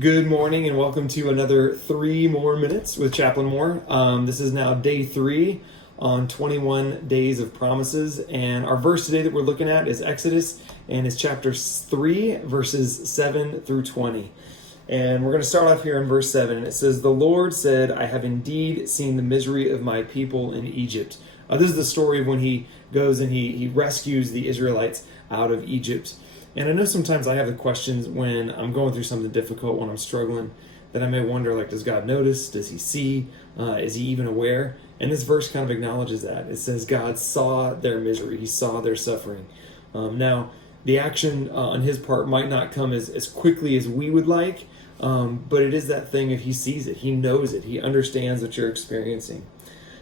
Good morning and welcome to another 3 More Minutes with Chaplain Mohr. This is now day 3 on 21 Days of Promises, and our verse today that we're looking at is Exodus, and it's chapter 3, verses 7 through 20. And we're going to start off here in verse 7, and it says, "The Lord said, I have indeed seen the misery of my people in Egypt." This is the story of when he goes and he rescues the Israelites out of Egypt. And I know sometimes I have the questions when I'm going through something difficult, when I'm struggling, that I may wonder, like, does God notice? Does he see? Is he even aware? And this verse kind of acknowledges that. It says God saw their misery. He saw their suffering. Now, the action on his part might not come as quickly as we would like, but it is that thing of he sees it. He knows it. He understands what you're experiencing.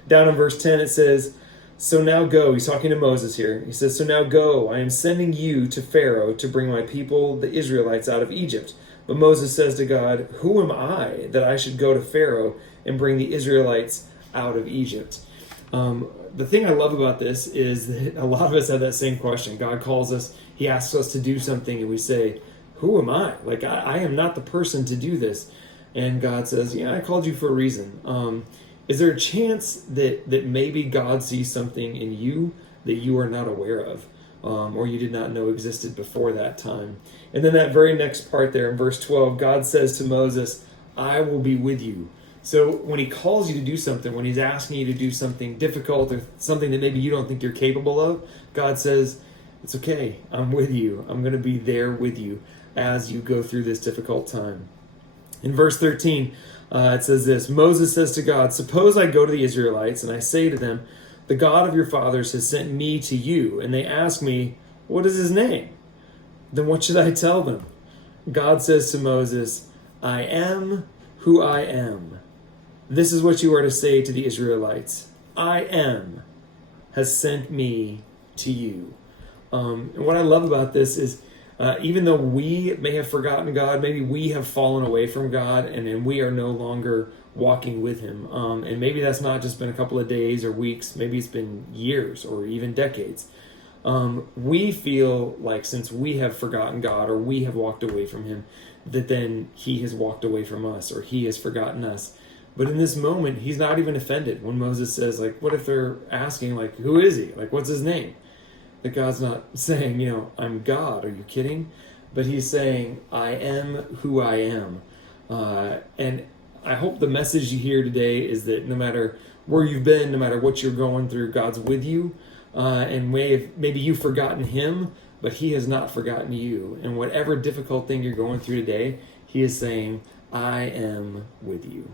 Down in verse 10, it says, "So now go," he's talking to Moses here. He says, "So now go, I am sending you to Pharaoh to bring my people, the Israelites, out of Egypt." But Moses says to God, "Who am I that I should go to Pharaoh and bring the Israelites out of Egypt?" The thing I love about this is that a lot of us have that same question. God calls us, he asks us to do something, and we say, "Who am I? Like, I am not the person to do this." And God says, "Yeah, I called you for a reason." Is there a chance that maybe God sees something in you that you are not aware of, or you did not know existed before that time? And then that very next part there in verse 12, God says to Moses, "I will be with you." So when he calls you to do something, when he's asking you to do something difficult or something that maybe you don't think you're capable of, God says, "It's okay, I'm with you. I'm going to be there with you as you go through this difficult time." In verse 13, it says this, Moses says to God, "Suppose I go to the Israelites and I say to them, 'The God of your fathers has sent me to you,' and they ask me, 'What is his name?' Then what should I tell them?" God says to Moses, "I am who I am. This is what you are to say to the Israelites. I am has sent me to you." And what I love about this is even though we may have forgotten God, maybe we have fallen away from God and we are no longer walking with him. And maybe that's not just been a couple of days or weeks, maybe it's been years or even decades. We feel like since we have forgotten God or we have walked away from him, that then he has walked away from us or he has forgotten us. But in this moment, he's not even offended when Moses says, like, what if they're asking, like, who is he? Like, what's his name? That God's not saying, "I'm God, are you kidding?" But he's saying, "I am who I am." And I hope the message you hear today is that no matter where you've been, no matter what you're going through, God's with you. And maybe you've forgotten him, but he has not forgotten you. And whatever difficult thing you're going through today, he is saying, "I am with you."